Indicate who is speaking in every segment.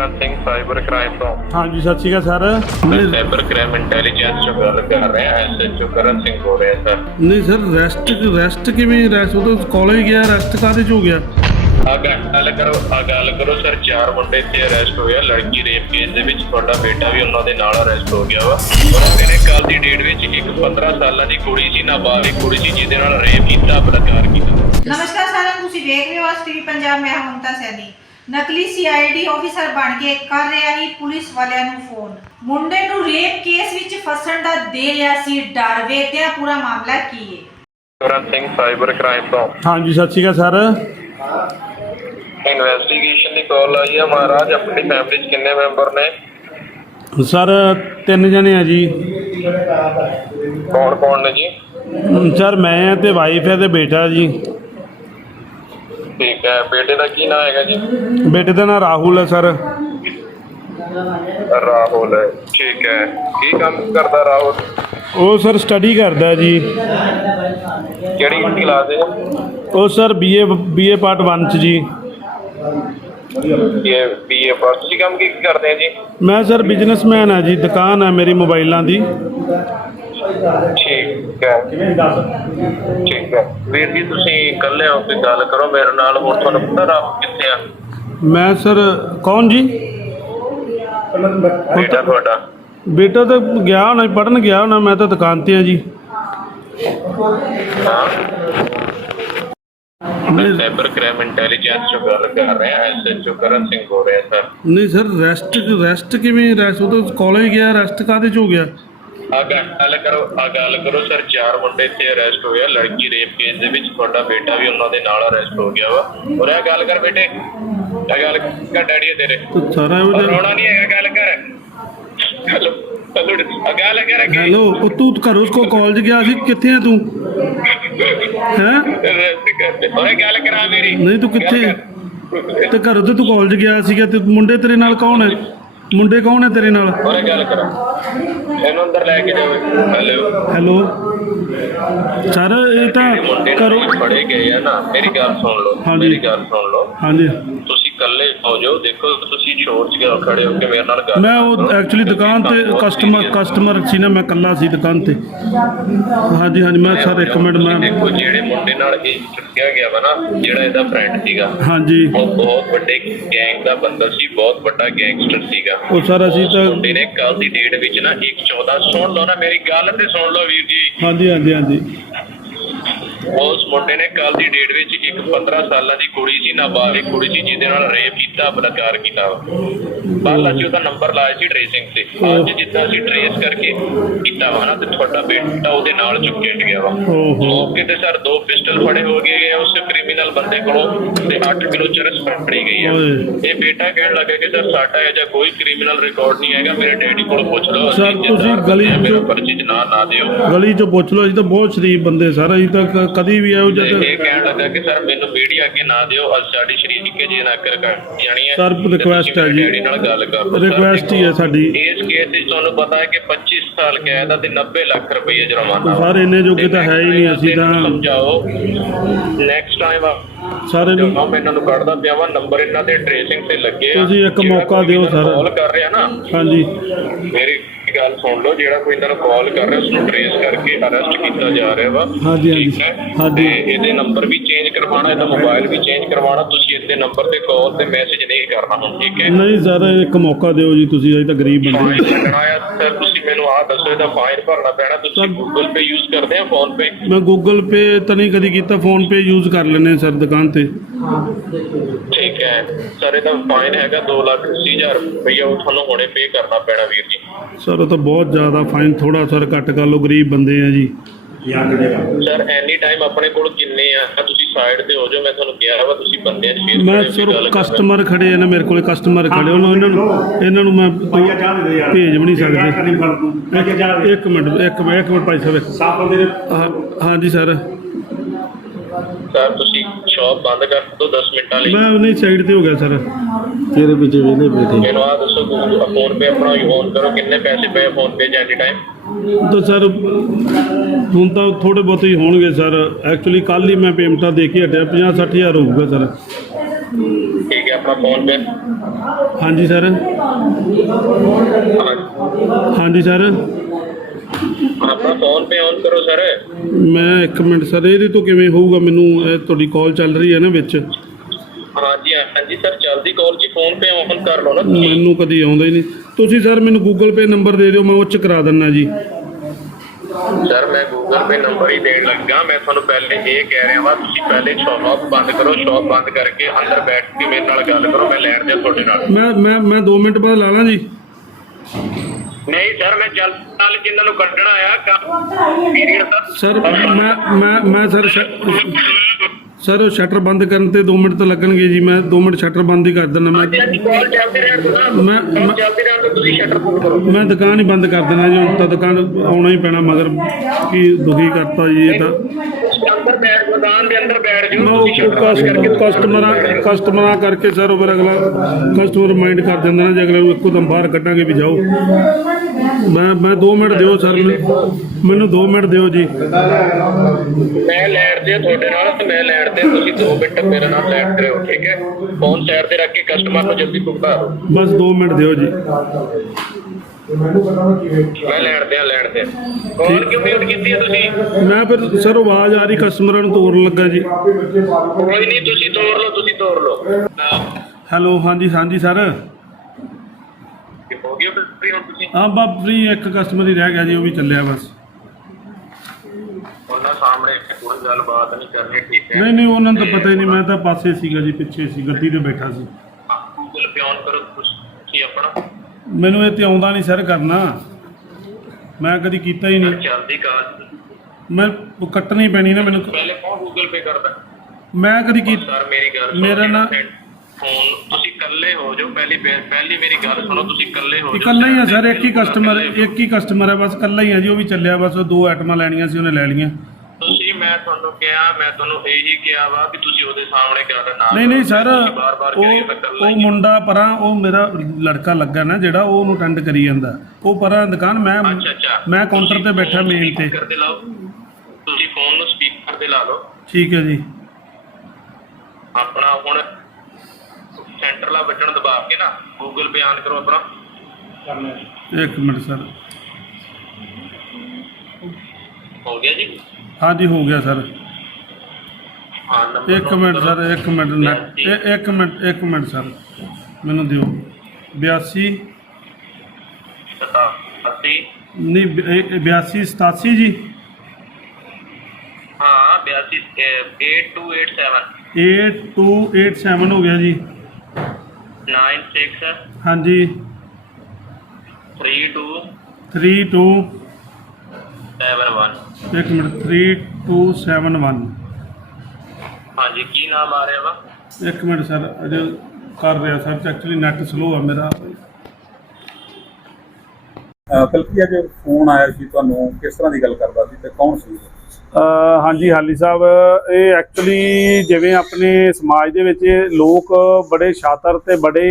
Speaker 1: ਸਿਮਰਨ Singh cyber crime ਤੋਂ।
Speaker 2: ਹਾਂਜੀ ਸਤਿ ਸ਼੍ਰੀ ਅਕਾਲ ਸਰ।
Speaker 1: ਮੈਂ ਸਾਈਬਰ ਕ੍ਰਾਈਮ ਇੰਟੈਲੀਜੈਂਸ ਤੋਂ ਗੱਲ ਕਰ ਰਿਹਾ ਐਸਐਚਓ ਕਰਨ ਸਿੰਘ ਹੋ ਰਿਹਾ ਸਰ।
Speaker 2: ਨਹੀਂ ਸਰ ਰੈਸਟ ਰੈਸਟ ਕਿਵੇਂ ਰੈਸਟ ਉਹ ਤਾਂ ਕਾਲਜ ਗਿਆ ਰੈਸਟ ਕਾਹਦੇ ਚ ਹੋ ਗਿਆ?
Speaker 1: ਆ ਗੱਲ ਕਰੋ ਆ ਗੱਲ ਕਰੋ ਸਰ ਚਾਰ ਮੁੰਡੇ ਇੱਥੇ ਅਰੈਸਟ ਹੋਏ ਆ ਲੜਕੀ ਰੇਪ ਕੇਸ ਦੇ ਵਿੱਚ ਤੁਹਾਡਾ ਬੇਟਾ ਵੀ ਉਹਨਾਂ ਦੇ ਨਾਲ ਅਰੈਸਟ ਹੋ ਗਿਆ ਵਾ। ਉਹਨਾਂ ਨੇ ਕੱਲ ਦੀ ਡੇਟ ਵਿੱਚ ਇੱਕ 15 ਸਾਲਾਂ ਦੀ ਕੁੜੀ ਸੀ ਨਾਬਾਲਿਗ ਕੁੜੀ ਸੀ ਜਿਹਦੇ ਨਾਲ ਰੇਪ ਕੀਤਾ ਬਲਾਤਕਾਰ ਕੀਤਾ।
Speaker 3: ਨਮਸਕਾਰ ਸਾਰਿਆਂ ਨੂੰ ਤੁਸੀਂ ਵੇਖ ਰਹੇ ਹੋ ਅੱਜ ਟੀਵੀ ਪੰਜਾਬ ਮੈਂ ਹਾਂ ਮਮਤਾ ਸੈਣੀ ਨਕਲੀ ਸੀਆਈਡੀ ਆਫੀਸਰ ਬਣ ਕੇ ਕਰ ਰਿਹਾ ਹੀ ਪੁਲਿਸ ਵਾਲਿਆਂ ਨੂੰ ਫੋਨ। ਮੁੰਡੇ ਨੂੰ ਰੇਪ ਕੇਸ ਵਿੱਚ ਫਸਣ ਦਾ ਦੇ ਰਿਹਾ ਸੀ ਡਰ। ਵੇਖਦਿਆਂ ਪੂਰਾ ਮਾਮਲਾ ਕੀ ਹੈ
Speaker 1: ਸਿਮਰਨ ਸਿੰਘ ਸਾਈਬਰ ਕ੍ਰਾਈਮ ਤੋਂ।
Speaker 2: ਹਾਂਜੀ ਸਤਿ ਸ਼੍ਰੀ ਅਕਾਲ ਸਰ।
Speaker 1: ਇਨਵੈਸਟੀਗੇਸ਼ਨ ਦੀ ਕਾਲ ਆਈ ਹੈ ਮਹਾਰਾਜ ਆਪਣੀ ਫੈਮਿਲੀ 'ਚ ਕਿੰਨੇ ਮੈਂਬਰ ਨੇ?
Speaker 2: ਸਰ ਤਿੰਨ ਜਣੇ ਆ ਜੀ।
Speaker 1: ਕੌਣ ਕੌਣ ਨੇ ਜੀ?
Speaker 2: ਸਰ ਮੈਂ ਤੇ ਵਾਈਫ ਹੈ ਤੇ ਬੇਟਾ ਜੀ।
Speaker 1: ਠੀਕ ਹੈ ਬੇਟੇ ਦਾ ਕੀ ਨਾਮ ਹੈਗਾ ਜੀ?
Speaker 2: ਬੇਟੇ ਦਾ ਨਾਮ ਰਾਹੁਲ ਹੈ ਸਰ।
Speaker 1: ਰਾਹੁਲ ਠੀਕ ਹੈ। ਕੀ ਕੰਮ ਕਰਦਾ ਰਾਹੁਲ?
Speaker 2: ਉਹ ਸਰ ਸਟੱਡੀ ਕਰਦਾ ਜੀ।
Speaker 1: ਕਿਹੜੀ ਕਲਾਸ ਦੇ
Speaker 2: ਉਹ ਸਰ ਬੀਏ ਬੀਏ ਪਾਰਟ 1 ਚ ਜੀ।
Speaker 1: ਇਹ ਬੀਏ ਪਾਸ ਤੁਸੀਂ ਕੰਮ ਕੀ ਕਰਦੇ ਆ ਜੀ?
Speaker 2: ਮੈਂ ਸਰ ਬਿਜ਼ਨਸਮੈਨ ਆ ਜੀ ਦੁਕਾਨ ਹੈ ਮੇਰੀ ਮੋਬਾਈਲਾਂ ਦੀ।
Speaker 1: ਠੀਕ ਹੈ। ਠੀਕ ਹੈ। ਵੀਰ ਜੀ ਤੁਸੀਂ ਇਕੱਲੇ ਹੋ ਕੇ ਗੱਲ ਕਰੋ ਮੇਰੇ ਨਾਲ ਹੋਰ ਤੁਹਾਨੂੰ ਪਤਾ ਰਾਮ ਕਿੱਥੇ ਆ?
Speaker 2: ਮੈਂ ਸਰ ਕੌਣ ਜੀ?
Speaker 1: ਬੇਟਾ ਤੁਹਾਡਾ।
Speaker 2: ਬੇਟਾ ਤਾਂ ਗਿਆ ਹੋਣਾ ਪੜਨ ਗਿਆ ਹੋਣਾ ਮੈਂ ਤਾਂ ਦੁਕਾਨ ਤੇ ਆ ਜੀ
Speaker 1: ਮੈਂ ਸਾਈਬਰ ਕ੍ਰਾਈਮ ਇੰਟੈਲੀਜੈਂਸ ਤੋਂ ਗੱਲ ਕਰ ਰਿਹਾ ਐਸਐਚਓ ਕਰਨ ਸਿੰਘ ਹੋ ਰਿਹਾ ਸਰ।
Speaker 2: ਨਹੀਂ ਸਰ ਰੈਸਟ ਰੈਸਟ ਕਿਵੇਂ ਰੈਸਟ ਉਹ ਤਾਂ ਕਾਲਜ ਗਿਆ ਰੈਸਟ ਕਾਹਦੇ ਚ ਹੋ ਗਿਆ?
Speaker 1: ਆ ਗੱਲ ਕਰੋ ਆ ਗੱਲ ਕਰੋ ਸਰ ਚਾਰ ਮੁੰਡੇ ਇੱਥੇ ਅਰੈਸਟ ਹੋਏ ਆ ਲੜਕੀ ਰੇਪ ਕੇਸ ਦੇ ਵਿੱਚ ਤੁਹਾਡਾ ਬੇਟਾ ਵੀ ਉਹਨਾਂ ਦੇ ਨਾਲ ਅਰੈਸਟ ਹੋ ਗਿਆ ਵਾ। ਔਰ ਇਹ ਗੱਲ ਕਰ ਬੇਟੇ ਇਹ ਗੱਲ ਕਰ ਡੈਡੀ ਤੇਰੇ।
Speaker 2: ਤਾਂ ਸਾਰਾ ਉਹਦੇ
Speaker 1: ਰੋਣਾ ਨਹੀਂ ਹੈਗਾ ਗੱਲ ਕਰ। ਹੈਲੋ ਹੈਲੋ ਆ ਗੱਲ ਕਰ
Speaker 2: ਹੈਲੋ ਉਹ ਤੂੰ ਘਰੋਂ ਉਸਕੋ ਕਾਲਜ ਗਿਆ ਸੀ ਕਿੱਥੇ ਹੈ ਤੂੰ? ਹੈ?
Speaker 1: ਔਰ ਗੱਲ ਕਰਾ ਮੇਰੀ।
Speaker 2: ਨਹੀਂ ਤੂੰ ਕਿੱਥੇ। ਤੇ ਘਰੋਂ ਤੇ ਤੂੰ ਕਾਲਜ ਗਿਆ ਸੀਗਾ ਤੇ ਮੁੰਡੇ ਤੇਰੇ ਨਾਲ ਕੌਣ ਹੈ? ਮੁੰਡੇ ਕੌਣ ਹੈ ਤੇਰੇ ਨਾਲ?
Speaker 1: ਔਰ ਗੱਲ ਕਰਾ। ਇਹਨੂੰ ਅੰਦਰ ਲੈ ਕੇ ਜਾਓ। ਹੈਲੋ
Speaker 2: ਹੈਲੋ ਸਰ ਇਹ ਤਾਂ
Speaker 1: ਮੁੰਡੇ
Speaker 2: ਕਰੋ।
Speaker 1: ਫੜੇ ਗਏ ਆ ਨਾ। ਮੇਰੀ ਗੱਲ ਸੁਣ ਲਓ।
Speaker 2: ਹਾਂਜੀ।
Speaker 1: ਮੇਰੀ ਗੱਲ ਸੁਣ ਲਓ।
Speaker 2: ਹਾਂਜੀ।
Speaker 1: ਇਕੱਲੇ ਹੋ ਜਾਓ। ਦੇਖੋ ਤੁਸੀਂ ਸ਼ੋਰ 'ਚ ਕਿਉਂ ਖੜੇ ਹੋ? ਕੇ ਮੇਰੇ ਨਾਲ ਗੱਲ
Speaker 2: ਮੈਂ ਉਹ। ਐਕਚੁਅਲੀ ਦੁਕਾਨ ਤੇ ਕਸਟਮਰ ਕਸਟਮਰ ਸੀ ਨਾ ਮੈਂ ਇਕੱਲਾ ਸੀ ਦੁਕਾਨ ਤੇ। ਹਾਂਜੀ ਹਾਂਜੀ ਮੈਂ ਸਰ ਇੱਕ ਮਿੰਟ ਮੈਂ
Speaker 1: ਦੇਖੋ ਜਿਹੜੇ ਮੁੰਡੇ ਨਾਲ ਇਹ ਚੁੱਕਿਆ ਗਿਆ ਵਾ ਨਾ ਜਿਹੜਾ ਇਹਦਾ ਫਰੈਂਡ ਸੀਗਾ
Speaker 2: ਹਾਂਜੀ।
Speaker 1: ਉਹ ਬਹੁਤ ਵੱਡੇ ਗੈਂਗ ਦਾ ਬੰਦਾ ਸੀ ਬਹੁਤ ਵੱਡਾ ਗੈਂਗਸਟਰ ਸੀਗਾ।
Speaker 2: ਉਹ ਸਰ ਅਸੀਂ ਤਾਂ
Speaker 1: ਮੁੰਡੇ ਨੇ ਕੱਲ ਦੀ ਡੇਟ ਵਿੱਚ ਨਾ 114 ਸੁਣ ਲਓ ਨਾ ਮੇਰੀ ਗੱਲ ਤੇ ਸੁਣ ਲਓ ਵੀਰ ਜੀ।
Speaker 2: ਹਾਂਜੀ ਹਾਂਜੀ ਹਾਂਜੀ।
Speaker 1: ਉਸ ਮੁੰਡੇ ਨੇ ਕੱਲ ਦੀ ਡੇਟ ਵਿੱਚ ਇੱਕ 15 ਸਾਲਾਂ ਦੀ ਕੁੜੀ ਸੀ ਨਾਬਾਲਿਗ ਕੁੜੀ ਸੀ ਜਿਹਦੇ ਨਾਲ ਰੇਪ ਕੀਤਾ ਬਲਾਤਕਾਰ ਕੀਤਾ। ਕੱਲ ਅਸੀਂ ਉਹਦਾ ਨੰਬਰ ਲਾਇਆ ਸੀ ਟ੍ਰੇਸਿੰਗ ਤੇ। ਅੱਜ ਜਿੱਦਾਂ ਅਸੀਂ ਟ੍ਰੇਸ ਕਰਕੇ ਕੀਤਾ ਵਾ ਨਾ ਤੇ ਤੁਹਾਡਾ ਬੇਟਾ ਉਹਦੇ ਨਾਲ ਚੁੱਕਿਆ ਗਿਆ ਵਾ। ਮੌਕੇ ਤੇ ਸਰ ਦੋ ਪਿਸਟਲ ਫੜੇ ਹੋ ਗਏ ਉਸ ਕ੍ਰਿਮੀਨਲ ਬੰਦੇ ਕੋਲੋਂ ਤੇ 8 ਕਿਲੋ ਚਰਸ ਫੜੀ ਗਈ ਆ।
Speaker 2: ਓਏ।
Speaker 1: ਇਹ ਬੇਟਾ ਕਹਿਣ ਲੱਗਾ ਕਿ ਸਰ ਸਾਡਾ ਇਹ ਜਿਹਾ ਕੋਈ ਕ੍ਰਿਮੀਨਲ ਰਿਕਾਰਡ ਨਹੀਂ ਹੈਗਾ ਮੇਰੇ ਡੈਡੀ ਕੋਲ ਪੁੱਛ ਲਓ ਅਸੀਂ
Speaker 2: ਤੁਸੀਂ ਗਲੀ ਚੋਂ-
Speaker 1: ਪਰਚੀ ਨਾਂ ਨਾ ਦਿਓ।
Speaker 2: ਗਲੀ ਚੋਂ ਪੁੱਛ ਲਓ ਅਸੀਂ ਤਾਂ ਬਹੁਤ ਸ਼ਰੀਫ ਬੰਦੇ ਸਰ ਅਸੀਂ ਤਾਂ ਕ- ਕਦੀ ਵੀ ਇਹੋ
Speaker 1: ਤੇ
Speaker 2: ਜਿਹਾ
Speaker 1: ਇਹ ਕਹਿਣ ਲੱਗਾ ਕਿ ਸਰ ਮੈਨੂੰ ਮੀਡੀਆ ਅੱਗੇ ਨਾ ਦਿਓ ਅੱਜ ਸਾਡੀ ਸ਼ਰੀਰ ਕੇ ਜੀ ਨਾ ਕਰ ਜਾਣੀ ਹੈ।
Speaker 2: Sir,
Speaker 1: ਤੇ
Speaker 2: request
Speaker 1: ਤੁਸੀਂ
Speaker 2: ਹੈ ਜੀ।
Speaker 1: ਡੈਡੀ ਨਾਲ ਗੱਲ ਕਰ। ਲਓ Sir,
Speaker 2: ਰਿਕੁਐਸਟ ਹੀ ਹੈ ਸਾਡੀ।
Speaker 1: ਇਸ ਕੇਸ ਵਿੱਚ ਤੁਹਾਨੂੰ ਪਤਾ ਹੈ ਕਿ 25 ਸਾਲ ਕੈਦ ਆ ਤੇ 90 ਲੱਖ ਰੁਪਏ ਜੁਰਮਾਨਾ ਵਾ।
Speaker 2: ਸਰ ਇੰਨੇ ਜੋਗੇ ਤਾਂ ਹੈ ਹੀ ਨਹੀਂ ਅਸੀਂ
Speaker 1: ਤੇ ਇਹਨੂੰ
Speaker 2: ਤਾਂ
Speaker 1: ਸਮਝਾਓ ਨੈਕਸਟ ਟਾਈਮ
Speaker 2: ਸਾਰੇ ਨੂੰ
Speaker 1: ਜਦੋਂ ਮੈਂ ਇਹਨਾਂ ਨੂੰ ਕੱਢਦਾ ਪਿਆ ਵਾ ਨੰਬਰ ਇਹਨਾਂ ਦੇ ਟ੍ਰੇਸਿੰਗ ਤੇ ਲੱਗੇ ਆ।
Speaker 2: ਤੁਸੀਂ ਇੱਕ
Speaker 1: ਜਿਹੜਾ
Speaker 2: ਮੌਕਾ
Speaker 1: ਕੋਈ
Speaker 2: ਦਿਓ
Speaker 1: ਇਹਨਾਂ ਨੂੰ
Speaker 2: sir।
Speaker 1: ਕਾਲ ਕਰ ਰਿਹਾ ਨਾ।
Speaker 2: ਹਾਂਜੀ।
Speaker 1: ਮੇਰੀ ਗੱਲ ਸੁਣ ਲਓ ਜਿਹੜਾ ਕੋਈ ਇਹਨਾਂ ਨੂੰ ਕਾਲ ਕਰ ਰਿਹਾ ਉਸ ਨੂੰ ਟ੍ਰੇਸ ਕਰਕੇ ਅਰੈਸਟ ਕੀਤਾ ਜਾ ਰਿਹਾ ਵਾ
Speaker 2: ਹਾਂਜੀ, ਹਾਂਜੀ।
Speaker 1: ਠੀਕ ਹੈ?
Speaker 2: ਹਾਂਜੀ।
Speaker 1: ਤੇ ਇਹਦੇ ਨੰਬਰ ਵੀ ਚੇਂਜ ਕਰਵਾਉਣਾ ਇਹਦਾ ਮੋਬਾਈਲ ਵੀ ਚੇਂਜ ਕਰਵਾਉਣਾ ਤੁਸੀਂ ਇਹਦੇ ਨੰਬਰ ਤੇ ਕਾਲ ਤੇ ਮੈਸੇਜ ਨਹੀਂ ਕਰਨਾ ਹੁਣ ਠੀਕ ਹੈ
Speaker 2: ਨਹੀਂ ਸਰ ਇੱਕ ਮੌਕਾ ਦਿਓ ਜੀ ਤੁਸੀਂ ਅਸੀਂ ਤਾਂ ਗਰੀਬ ਬੰਦੇ
Speaker 1: ਫਾਈਨ
Speaker 2: ਹਾਂ।
Speaker 1: ਲੱਗਣਾ ਆ ਸਰ ਮੈਨੂੰ ਆਹ ਦੱਸੋ ਇਹਦਾ ਫਾਈਨ ਭਰਨਾ ਪੈਣਾ ਤੁਸੀਂ ਗੂਗਲ ਪੇ ਯੂਜ਼ ਕਰਦੇ ਆ ਫੋਨ ਪੇ
Speaker 2: ਮੈਂ ਗੂਗਲ ਪੇ ਤਾਂ ਨਹੀਂ ਕਦੀ ਕੀਤਾ ਫੋਨ ਪੇ ਯੂਜ਼ ਕਰ ਲੈਨੇ ਸਰ ਦੁਕਾਨ ਤੇ।
Speaker 1: ਠੀਕ ਹੈ। ਸਰ ਇਹਦਾ ਫਾਈਨ ਹੈਗਾ 2 ਲੱਖ 80 ਹਜ਼ਾਰ ਰੁਪਈਆ ਉਹ ਤੁਹਾਨੂੰ ਹੁਣੇ ਪੇ ਕਰਨਾ ਪੈਣਾ ਵੀਰ ਜੀ।
Speaker 2: ਸਰ ਉਹ ਤਾਂ ਬਹੁਤ ਜ਼ਿਆਦਾ ਫਾਈਨ ਥੋੜਾ ਸਰ ਘੱਟ ਕਰ ਲਓ ਗਰੀਬ ਬੰਦੇ ਆ ਜੀ।
Speaker 1: ਸਰ ਐਨੀ ਟਾਈਮ ਆਪਣੇ ਕੋਲ ਕਿੰਨੇ ਆ ਤੁਸੀਂ ਸਾਈਡ ਤੇ ਹੋ ਜਾਓ ਮੈਂ ਤੁਹਾਨੂੰ ਕਿਹਾ ਵਾ ਤੁਸੀਂ ਬੰਦਿਆਂ 'ਚ ਫੇਰ
Speaker 2: ਮੈਂ ਸਰ। ਕਸਟਮਰ ਖੜੇ ਆ ਨਾ ਮੇਰੇ ਕੋਲੇ ਕਸਟਮਰ ਖੜੇ ਉਹਨਾਂ ਇਹਨਾਂ ਨੂੰ ਇਹਨਾਂ ਨੂੰ ਮੈਂ ਭੇਜ ਵੀ ਨਹੀਂ ਸਕਦੇ। ਇੱਕ ਮਿੰਟ ਇੱਕ ਮਿੰਟ ਇੱਕ ਮਿੰਟ ਭਾਈ ਸਾਹਿਬ ਹਾਂਜੀ ਸਰ।
Speaker 1: ਸਰ ਤੁਸੀਂ ਸ਼ਾਪ ਬੰਦ ਕਰ ਦਿਓ 10 ਮਿੰਟਾਂ ਲਈ।
Speaker 2: ਮੈਂ ਨਹੀਂ ਸਾਈਡ ਤੇ ਹੋ ਗਿਆ ਸਰ।
Speaker 4: ਤੇਰੇ ਪਿੱਛੇ ਵੇਲੇ ਬੈਠੇ?
Speaker 1: ਮੈਨੂੰ ਆ ਦੱਸੋ ਗੂਗਲ ਫੋਨ ਪੇ ਆਪਣਾ ਔਨ ਕਰੋ ਕਿੰਨੇ ਪੈਸੇ ਪਏ ਫੋਨ ਪੇ ਐਨੀ ਟਾਈਮ
Speaker 2: ਤਾਂ ਸਰ ਹੁਣ ਤਾਂ ਥੋੜੇ ਬਹੁਤ ਹੀ ਹੋਣਗੇ ਸਰ। ਐਕਚੁਅਲੀ ਕੱਲ ਹੀ ਮੈਂ ਪੇਮੈਂਟਾਂ ਦੇ ਕੇ ਹਟਿਆ 50 60000 ਹੋਊਗਾ ਸਰ।
Speaker 1: ਠੀਕ ਹੈ ਆਪਣਾ ਫੋਨ ਪੇ
Speaker 2: ਹਾਂਜੀ ਸਰ। ਹਾਂਜੀ ਸਰ।
Speaker 1: ਆਪਣਾ ਫੋਨ ਪੇ ਔਨ ਕਰੋ ਸਰ।
Speaker 2: ਮੈਂ ਇੱਕ ਮਿੰਟ ਸਰ ਇਹਦੇ ਤੋਂ ਕਿਵੇਂ ਹੋਊਗਾ ਮੈਨੂੰ ਤੁਹਾਡੀ ਕਾਲ ਚੱਲ ਰਹੀ ਹੈ ਨਾ ਵਿੱਚ।
Speaker 1: ਹਾਂਜੀ ਹਾਂਜੀ ਸਰ ਜਲਦੀ ਕਾਲ ਜੀ ਫੋਨ ਪੇ ਔਨ ਕਰ ਲਓ ਨਾ। ਤੁਸੀਂ
Speaker 2: ਮੈਨੂੰ ਕਦੀ ਆਉਂਦਾ ਹੀ ਨਹੀਂ। ਤੁਸੀਂ ਸਰ ਮੈਨੂੰ ਗੂਗਲ ਪੇ ਨੰਬਰ ਦੇ ਦਿਓ ਮੈਂ ਉਹ 'ਚ ਕਰਾ ਦਿੰਦਾ ਜੀ।
Speaker 1: ਸਰ ਮੈਂ ਗੂਗਲ ਪੇ ਨੰਬਰ ਹੀ ਦੇਣ ਲੱਗਾ। ਮੈਂ ਤੁਹਾਨੂੰ ਪਹਿਲੇ ਇਹ ਕਹਿ ਰਿਹਾ ਵਾ ਤੁਸੀਂ ਪਹਿਲੇ ਸ਼ਾਪ ਬੰਦ ਕਰੋ। ਸ਼ਾਪ ਬੰਦ ਕਰਕੇ ਅੰਦਰ ਬੈਠ ਕੇ ਮੇਰੇ ਨਾਲ ਗੱਲ ਕਰੋ ਮੈਂ ਲੈਣ ਦਿਆਂ ਤੁਹਾਡੇ ਨਾਲ।
Speaker 2: ਮੈਂ ਮੈਂ ਮੈਂ 2 ਮਿੰਟ ਬਾਅਦ ਲਾ ਲਾਂ ਜੀ।
Speaker 1: ਨਹੀਂ ਸਰ ਮੈਂ ਜਲ ਨਾਲ ਜਿੰਨਾਂ ਨੂੰ ਕੱਢਣਾ ਆ ਕੰਮ ਪੀਰੀਅਡ
Speaker 2: ਸਰ ਮੈਂ ਮੈਂ ਮੈਂ ਸਰ ਸਰ ਸ਼ਟਰ ਬੰਦ ਕਰਨ ਤੇ 2 ਮਿੰਟ ਤਾਂ ਲੱਗਣਗੇ ਜੀ ਮੈਂ 2 ਮਿੰਟ ਸ਼ਟਰ ਬੰਦ ਹੀ ਕਰ ਦਿੰਦਾ ਮੈਂ ਮੈਂ- ਮੈਂ- ਦੁਕਾਨ ਹੀ ਬੰਦ ਕਰ ਦੇਣਾ ਜੀ ਹੁਣ ਤਾਂ ਦੁਕਾਨ ਆਉਣਾ ਹੀ ਪੈਣਾ ਮਗਰ ਕੀ ਦੁਖੀ ਕਰਤਾ ਜੀ ਇਹ ਤਾਂ ਕਸਟਮਰਾਂ ਕਸਟਮਰਾਂ ਕਰਕੇ ਸਰ ਉਹ ਅਗਲਾ ਕਸਟਮਰ ਮਾਈਂਡ ਕਰ ਦਿੰਦਾ ਨਾ ਜੇ ਅਗਲੇ ਨੂੰ ਇੱਕੋ ਦਮ ਬਾਹਰ ਕੱਢਾਂਗੇ ਵੀ ਜਾਓ। ਮੈਂ ਮੈਂ 2 ਮਿੰਟ ਦਿਓ ਸਰ ਮੈਨੂੰ ਮੈਨੂੰ 2 ਮਿੰਟ ਦਿਓ ਜੀ।
Speaker 1: ਮੈਂ ਦੇ ਤੁਹਾਡੇ ਨਾਲ ਤੇ ਮੈਂ ਲੈਣ ਦੇ ਤੁਸੀਂ 2 ਮਿੰਟ ਮੇਰੇ ਨਾਲ ਲੈਣ ਤੇ ਰਹੋ ਠੀਕ ਹੈ? ਫੋਨ ਸਾਈਡ ਤੇ ਰੱਖ ਕੇ ਕਸਟਮਰ ਨੂੰ ਜਲਦੀ ਭੁਗਤਾ ਦਿਓ
Speaker 2: ਬਸ 2 ਮਿੰਟ ਦਿਓ ਜੀ।
Speaker 1: ਮੈਂ ਲੈਣ ਦੇ ਲੈਣ ਦੇ ਕਾਲ ਕਿਉਂ ਮਿਊਟ ਕੀਤੀ ਹੈ ਤੁਸੀਂ?
Speaker 2: ਮੈਂ ਫਿਰ ਸਰ ਆਵਾਜ਼ ਆ ਰਹੀ ਕਸਟਮਰਾਂ ਨੂੰ ਤੋਰਨ ਲੱਗਾ ਜੀ।
Speaker 1: ਕੋਈ ਨਹੀਂ ਤੁਸੀਂ ਤੋੜ ਲਓ ਤੁਸੀਂ ਤੋੜ ਲਓ।
Speaker 2: ਹੈਲੋ ਹਾਂਜੀ ਹਾਂਜੀ ਸਰ।
Speaker 1: ਹੋ ਗਿਆ ਫਿਰ ਹੁਣ ਤੁਸੀਂ?
Speaker 2: ਹਾਂ ਬਾ ਫ੍ਰੀ ਇੱਕ ਕਸਟਮਰ ਹੀ ਰਹਿ ਗਿਆ ਜੀ ਉਹ ਵੀ ਚੱਲਿਆ ਬਸ
Speaker 1: ਉਹਨਾਂ ਸਾਹਮਣੇ ਕੋਈ ਗੱਲਬਾਤ ਨਹੀਂ ਕਰਨੀ ਠੀਕ ਹੈ?
Speaker 2: ਨਹੀਂ ਨਹੀਂ ਉਹਨਾਂ ਨੂੰ ਤਾਂ ਪਤਾ ਹੀ ਨਹੀਂ ਮੈਂ ਤਾਂ ਪਾਸੇ ਸੀਗਾ ਜੀ ਪਿੱਛੇ ਸੀ ਗੱਡੀ ਤੇ ਬੈਠਾ ਸੀ।
Speaker 1: ਗੂਗਲ ਪੇ ਔਨ ਕਰੋ ਤੁਸੀਂ ਆਪਣਾ?
Speaker 2: ਮੈਨੂੰ ਇਹ ਤੇ ਆਉਂਦਾ ਨਹੀਂ ਸਰ ਕਰਨਾ। ਮੈਂ ਕਦੀ ਕੀਤਾ ਹੀ ਨਹੀਂ।
Speaker 1: ਜਲਦੀ ਕਾਲ
Speaker 2: ਮੈਂ ਉਹ ਕੱਟਣੀ ਪੈਣੀ ਨਾ ਮੈਨੂੰ।
Speaker 1: ਪਹਿਲੇ ਕੌਣ ਗੂਗਲ ਪੇ ਕਰਦਾ?
Speaker 2: ਮੈਂ ਕਦੀ ਕੀ
Speaker 1: ਸਰ ਮੇਰੀ ਗੱਲ ਸੁਣੋ
Speaker 2: ਮੇਰਾ ਨਾ-
Speaker 1: ਫੋਨ ਤੁਸੀਂ ਇਕੱਲੇ ਹੋ ਜਾਓ ਪਹਿਲੀ ਪਹਿਲੀ ਮੇਰੀ ਗੱਲ ਸੁਣੋ ਤੁਸੀਂ ਇਕੱਲੇ ਹੋ ਜਾਓ
Speaker 2: ਇਕੱਲਾ ਹੀ ਆ ਸਰ ਇੱਕ ਹੀ ਕਸਟਮਰ। ਇੱਕ ਹੀ ਕਸਟਮਰ ਹੈ ਬਸ ਇਕੱਲਾ ਹੀ ਆ ਜੀ ਉਹ ਵੀ ਚੱਲਿਆ ਬਸ ਉਹ ਦੋ ਆਈਟਮਾਂ ਲੈਣੀਆਂ ਸੀ ਉਹਨੇ ਲੈ ਲਈਆਂ।
Speaker 1: ਮੈਂ ਤੁਹਾਨੂੰ ਕਿਹਾ ਮੈਂ ਤੁਹਾਨੂੰ ਇਹੀ ਕਿਹਾ ਵਾ ਕਿ ਤੁਸੀਂ ਉਹਦੇ ਸਾਹਮਣੇ ਗੱਲ ਨਾ
Speaker 2: ਨਹੀਂ ਨਹੀਂ ਸਰ ਉਹ ਉਹ। ਮੁੰਡਾ ਪਰਾਂ ਉਹ ਮੇਰਾ ਲੜਕਾ ਲੱਗਾ ਨਾ ਜਿਹੜਾ ਉਹ ਉਹਨੂੰ ਅਟੈਂਡ ਕਰੀ ਜਾਂਦਾ। ਉਹ ਪਰਾਂ ਦੁਕਾਨ ਮੈਂ ਮੈਂ ਕਾਊਂਟਰ ਤੇ ਬੈਠਾ ਮੇਨ ਤੇ।
Speaker 1: ਤੁਸੀਂ ਫੋਨ ਨੂੰ ਸਪੀਕਰ ਤੇ ਲਾ ਲਓ।
Speaker 2: ਠੀਕ ਹੈ ਜੀ।
Speaker 1: ਆਪਣਾ ਹੁਣ ਸੈਂਟਰ ਲਾ ਬਟਨ ਦਬਾ ਕੇ ਨਾ ਗੂਗਲ ਪੇ ਆਨ ਕਰੋ ਆਪਣਾ।
Speaker 2: ਇੱਕ ਮਿੰਟ ਸਰ।
Speaker 1: ਹੋ ਗਿਆ ਜੀ?
Speaker 2: ਹਾਂਜੀ ਹੋ ਗਿਆ ਸਰ।
Speaker 1: ਹਾਂ ਨੰਬਰ
Speaker 2: ਇੱਕ ਮਿੰਟ ਸਰ ਇੱਕ ਮਿੰਟ ਨੈਟ ਇਹ- ਇੱਕ ਮਿੰਟ ਇੱਕ ਮਿੰਟ ਸਰ ਮੈਨੂੰ ਦਿਓ। 82
Speaker 1: 87
Speaker 2: ਨਹੀਂ ਬ- ਇਹ- ਇਹ 82 87 ਜੀ।
Speaker 1: ਹਾਂ 82 8287
Speaker 2: 8287 ਹੋ ਗਿਆ ਜੀ।
Speaker 1: 96
Speaker 2: ਹਾਂਜੀ।
Speaker 1: 32
Speaker 2: 32
Speaker 1: 71
Speaker 2: ਇੱਕ ਮਿੰਟ 3271
Speaker 1: ਹਾਂਜੀ ਕੀ ਨਾਮ ਆ ਰਿਹਾ ਵਾ?
Speaker 2: ਇੱਕ ਮਿੰਟ ਸਰ ਅਜੇ ਕਰ ਰਿਹਾ ਸਰ ਐਕਚੁਅਲੀ ਨੈਟ ਸਲੋ ਆ ਮੇਰਾ।
Speaker 5: ਬਲਕਿ ਅੱਜ ਫੋਨ ਆਇਆ ਸੀ ਤੁਹਾਨੂੰ ਕਿਸ ਤਰ੍ਹਾਂ ਦੀ ਗੱਲ ਕਰਦਾ ਸੀ ਤੇ ਕੌਣ ਸੀ?
Speaker 2: ਹਾਂਜੀ ਹਾਲੀ ਸਾਹਿਬ ਇਹ ਐਕਚੁਅਲੀ ਜਿਵੇਂ ਆਪਣੇ ਸਮਾਜ ਦੇ ਵਿੱਚ ਲੋਕ ਬੜੇ ਸ਼ਾਤਰ ਤੇ ਬੜੇ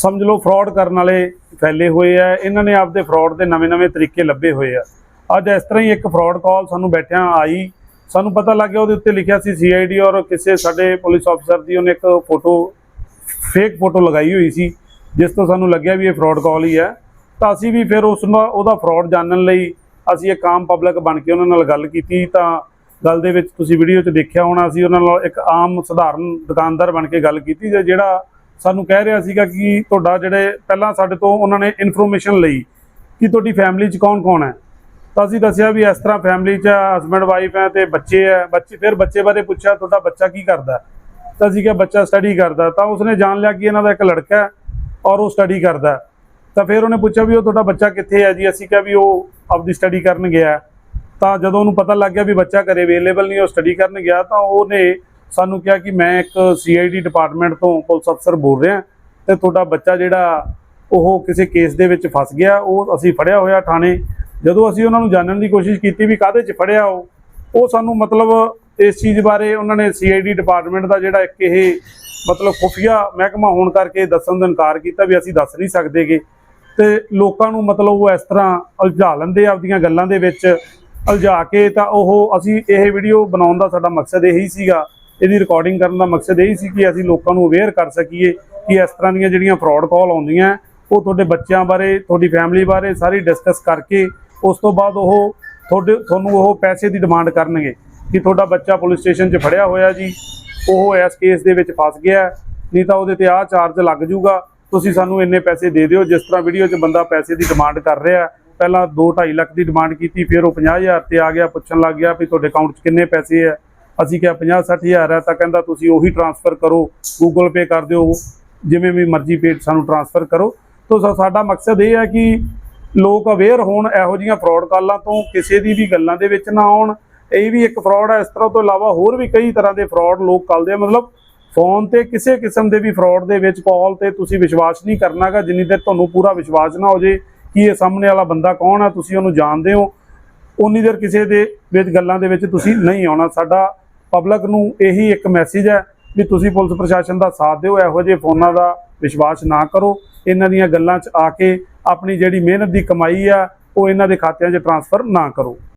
Speaker 2: ਸਮਝ ਲਓ ਫਰਾਡ ਕਰਨ ਵਾਲੇ ਫੈਲੇ ਹੋਏ ਆ, ਇਹਨਾਂ ਨੇ ਆਪਦੇ ਫਰਾਡ ਦੇ ਨਵੇਂ-ਨਵੇਂ ਤਰੀਕੇ ਲੱਭੇ ਹੋਏ ਆ। ਅੱਜ ਇਸ ਤਰ੍ਹਾਂ ਹੀ ਇੱਕ ਫਰਾਡ ਕਾਲ ਸਾਨੂੰ ਬੈਠਿਆਂ ਆਈ। ਸਾਨੂੰ ਪਤਾ ਲੱਗ ਗਿਆ ਉਹਦੇ ਉੱਤੇ ਲਿਖਿਆ ਸੀ ਸੀਆਈਡੀ ਔਰ ਕਿਸੇ ਸਾਡੇ ਪੁਲਿਸ ਅਫਸਰ ਦੀ ਉਹਨੇ ਇੱਕ ਫੋਟੋ ਫੇਕ ਫੋਟੋ ਲਗਾਈ ਹੋਈ ਸੀ, ਜਿਸ ਤੋਂ ਸਾਨੂੰ ਲੱਗਿਆ ਵੀ ਇਹ ਫਰਾਡ ਕਾਲ ਹੀ ਹੈ ਤਾਂ ਅਸੀਂ ਵੀ ਫਿਰ ਉਸ ਨੂੰ, ਉਹਦਾ ਫਰਾਡ ਜਾਣਨ ਲਈ ਅਸੀਂ ਇੱਕ ਆਮ ਪਬਲਿਕ ਬਣ ਕੇ ਉਹਨਾਂ ਨਾਲ ਗੱਲ ਕੀਤੀ। ਤਾਂ ਗੱਲ ਦੇ ਵਿੱਚ ਤੁਸੀਂ ਵੀਡੀਓ 'ਚ ਦੇਖਿਆ ਹੋਣਾ, ਅਸੀਂ ਉਹਨਾਂ ਨਾਲ ਇੱਕ ਆਮ ਸਧਾਰਨ ਦੁਕਾਨਦਾਰ ਬਣ ਕੇ ਗੱਲ ਕੀਤੀ, ਤੇ ਜਿਹੜਾ ਸਾਨੂੰ ਕਹਿ ਰਿਹਾ ਸੀਗਾ ਕਿ ਤੁਹਾਡਾ ਜਿਹੜੇ ਪਹਿਲਾਂ ਸਾਡੇ ਤੋਂ ਉਹਨਾਂ ਨੇ ਇਨਫੋਰਮੇਸ਼ਨ ਲਈ ਕਿ ਤੁਹਾਡੀ ਫੈਮਿਲੀ 'ਚ ਕੌਣ-ਕੌਣ ਹੈ। ਤਾਂ ਅਸੀਂ ਦੱਸਿਆ ਵੀ ਇਸ ਤਰ੍ਹਾਂ ਫੈਮਿਲੀ 'ਚ ਹਸਬੰਡ ਵਾਈਫ ਹੈ ਤੇ ਬੱਚੇ ਹੈ। ਬੱਚੇ, ਫਿਰ ਬੱਚੇ ਬਾਰੇ ਪੁੱਛਿਆ, ਤੁਹਾਡਾ ਬੱਚਾ ਕੀ ਕਰਦਾ ਤਾਂ ਅਸੀਂ ਕਿਹਾ ਬੱਚਾ ਸਟੱਡੀ ਕਰਦਾ ਤਾਂ ਉਸਨੇ ਜਾਣ ਲਿਆ ਕਿ ਇਹਨਾਂ ਦਾ ਇੱਕ ਲੜਕਾ ਹੈ ਔਰ ਉਹ ਸਟੱਡੀ ਕਰਦਾ ਤਾਂ ਫਿਰ ਉਹਨੇ ਪੁੱਛਿਆ ਵੀ ਉਹ ਤੁਹਾਡਾ ਬੱਚਾ ਕਿੱਥੇ ਹੈ ਜੀ? ਅਸੀਂ ਕਿਹਾ ਵੀ ਉਹ ਆਪਦੀ ਸਟੱਡੀ ਕਰਨ ਗਿਆ ਤਾਂ ਜਦੋਂ ਉਹਨੂੰ ਪਤਾ ਲੱਗ ਗਿਆ ਵੀ ਬੱਚਾ ਘਰੇ ਅਵੇਲੇਬਲ ਨਹੀਂ, ਉਹ ਸਟੱਡੀ ਕਰਨ ਗਿਆ, ਤਾਂ ਉਹਨੇ ਸਾਨੂੰ ਕਿਹਾ ਕਿ ਮੈਂ ਇੱਕ ਸੀਆਈਡੀ ਡਿਪਾਰਟਮੈਂਟ ਤੋਂ ਪੁਲਿਸ ਅਫਸਰ ਬੋਲ ਰਿਹਾ ਤੇ ਤੁਹਾਡਾ ਬੱਚਾ ਜਿਹੜਾ ਉਹ ਕਿਸੇ ਕੇਸ ਦੇ ਵਿੱਚ ਫਸ ਗਿਆ, ਉਹ ਅਸੀਂ ਫੜਿਆ ਹੋਇਆ ਥਾਣੇ। ਜਦੋਂ ਅਸੀਂ ਉਹਨਾਂ ਨੂੰ ਜਾਣਨ ਦੀ ਕੋਸ਼ਿਸ਼ ਕੀਤੀ ਵੀ ਕਾਹਦੇ 'ਚ ਫੜਿਆ ਉਹ ਉਹ ਸਾਨੂੰ ਮਤਲਬ ਇਸ ਚੀਜ਼ ਬਾਰੇ ਉਹਨਾਂ ਨੇ ਸੀਆਈਡੀ ਡਿਪਾਰਟਮੈਂਟ ਦਾ ਜਿਹੜਾ ਇੱਕ ਇਹ ਮਤਲਬ ਖੁਫੀਆ ਮਹਿਕਮਾ ਹੋਣ ਕਰਕੇ ਦੱਸਣ ਦਾ ਇਨਕਾਰ ਕੀਤਾ ਵੀ ਅਸੀਂ ਦੱਸ ਨਹੀਂ ਸਕਦੇਗੇ। ਤੇ ਲੋਕਾਂ ਨੂੰ ਮਤਲਬ ਉਹ ਇਸ ਤਰ੍ਹਾਂ ਉਲਝਾ ਲੈਂਦੇ ਆਪਦੀਆਂ ਗੱਲਾਂ ਦੇ ਵਿੱਚ, ਉਲਝਾ ਕੇ ਤਾਂ ਉਹ ਅਸੀਂ ਇਹ ਵੀਡੀਓ ਬਣਾਉਣ ਦਾ ਸਾਡਾ ਮਕਸਦ ਇਹੀ ਸੀਗਾ
Speaker 1: ਇਹਦੀ ਰਿਕਾਰਡਿੰਗ ਕਰਨ ਦਾ ਮਕਸਦ ਇਹ ਸੀ ਕਿ ਅਸੀਂ ਲੋਕਾਂ ਨੂੰ ਅਵੇਅਰ ਕਰ ਸਕੀਏ ਕਿ ਇਸ ਤਰ੍ਹਾਂ ਦੀਆਂ ਜਿਹੜੀਆਂ ਫਰਾਡ ਕਾਲ ਆਉਂਦੀਆਂ, ਉਹ ਤੁਹਾਡੇ ਬੱਚਿਆਂ ਬਾਰੇ, ਤੁਹਾਡੀ ਫੈਮਿਲੀ ਬਾਰੇ ਸਾਰੀ ਡਿਸਕਸ ਕਰਕੇ ਉਸ ਤੋਂ ਬਾਅਦ ਉਹ ਤੁਹਾਡੇ, ਤੁਹਾਨੂੰ ਉਹ ਪੈਸੇ ਦੀ ਡਿਮਾਂਡ ਕਰਨਗੇ ਕਿ ਤੁਹਾਡਾ ਬੱਚਾ ਪੁਲਿਸ ਸਟੇਸ਼ਨ 'ਚ ਫੜਿਆ ਹੋਇਆ ਜੀ, ਉਹ ਇਸ ਕੇਸ ਦੇ ਵਿੱਚ ਫਸ ਗਿਆ, ਨਹੀਂ ਤਾਂ ਉਹਦੇ ਤੇ ਆਹ ਚਾਰਜ ਲੱਗ ਜਾਊਗਾ, ਤੁਸੀਂ ਸਾਨੂੰ ਇੰਨੇ ਪੈਸੇ ਦੇ ਦਿਓ, ਜਿਸ ਤਰ੍ਹਾਂ ਵੀਡੀਓ 'ਚ ਬੰਦਾ ਪੈਸੇ ਦੀ ਡਿਮਾਂਡ ਕਰ ਰਿਹਾ, ਪਹਿਲਾਂ ਪਹਿਲਾਂ 2.5 ਲੱਖ ਦੀ ਡਿਮਾਂਡ ਕੀਤੀ, ਫਿਰ ਉਹ 50000 ਤੇ ਆ ਗਿਆ, ਪੁੱਛਣ ਲੱਗ ਗਿਆ ਵੀ ਤੁਹਾਡੇ ਅਕਾਊਂਟ 'ਚ ਕਿੰਨੇ ਪੈਸੇ ਹੈ ਅਸੀਂ ਕਿਹਾ 50 60000 ਹੈ ਤਾਂ ਕਹਿੰਦਾ ਤੁਸੀਂ ਉਹੀ ਟ੍ਰਾਂਸਫਰ ਕਰੋ ਗੂਗਲ ਪੇ ਕਰ ਦਿਓ, ਜਿਵੇਂ ਵੀ ਮਰਜ਼ੀ ਪੇਟ ਸਾਨੂੰ ਟ੍ਰਾਂਸਫਰ ਕਰੋ। ਤਾਂ ਸਾਡਾ ਮਕਸਦ ਇਹ ਹੈ ਕਿ ਲੋਕ ਅਵੇਅਰ ਹੋਣ, ਇਹੋ ਜਿਹੀਆਂ ਫਰਾਡ ਕਾਲਾਂ ਤੋਂ ਕਿਸੇ ਦੀ ਵੀ ਗੱਲਾਂ ਦੇ ਵਿੱਚ ਨਾ ਆਉਣ। ਇਹ ਵੀ ਇੱਕ ਫਰਾਡ ਹੈ, ਇਸ ਤਰ੍ਹਾਂ ਤੋਂ ਇਲਾਵਾ ਹੋਰ ਵੀ ਕਈ ਤਰ੍ਹਾਂ ਦੇ ਫਰਾਡ ਲੋਕ ਕਰਦੇ ਆ। ਮਤਲਬ ਫੋਨ ਤੇ ਕਿਸੇ ਕਿਸਮ ਦੇ ਵੀ ਫਰਾਡ ਦੇ ਵਿੱਚ ਕਾਲ ਤੇ ਤੁਸੀਂ ਵਿਸ਼ਵਾਸ ਨਹੀਂ ਕਰਨਾਗਾ ਜਿੰਨੀ ਦੇਰ ਤੁਹਾਨੂੰ ਪੂਰਾ ਵਿਸ਼ਵਾਸ ਨਾ ਹੋ ਜੇ ਕਿ ਇਹ ਸਾਹਮਣੇ ਵਾਲਾ ਬੰਦਾ ਕੌਣ ਹੈ ਤੁਸੀਂ ਉਹਨੂੰ ਜਾਣਦੇ ਹੋ। ਉਨੀ ਦੇਰ ਕਿਸੇ ਦੇ ਵਿੱਚ ਗੱਲਾਂ ਦੇ ਵਿੱਚ ਤੁਸੀਂ ਨਹੀਂ ਆਉਣਾ। ਸਾਡਾ ਪਬਲਿਕ ਨੂੰ ਇਹੀ ਇੱਕ ਮੈਸੇਜ ਹੈ ਵੀ ਤੁਸੀਂ ਪੁਲਿਸ ਪ੍ਰਸ਼ਾਸਨ ਦਾ ਸਾਥ ਦਿਓ, ਇਹੋ ਜਿਹੇ ਫੋਨਾਂ ਦਾ ਵਿਸ਼ਵਾਸ ਨਾ ਕਰੋ। ਇਹਨਾਂ ਦੀਆਂ ਗੱਲਾਂ 'ਚ ਆ ਕੇ ਆਪਣੀ ਜਿਹੜੀ ਮਿਹਨਤ ਦੀ ਕਮਾਈ ਆ, ਉਹ ਇਹਨਾਂ ਦੇ ਖਾਤਿਆਂ 'ਚ ਟ੍ਰਾਂਸਫਰ ਨਾ ਕਰੋ।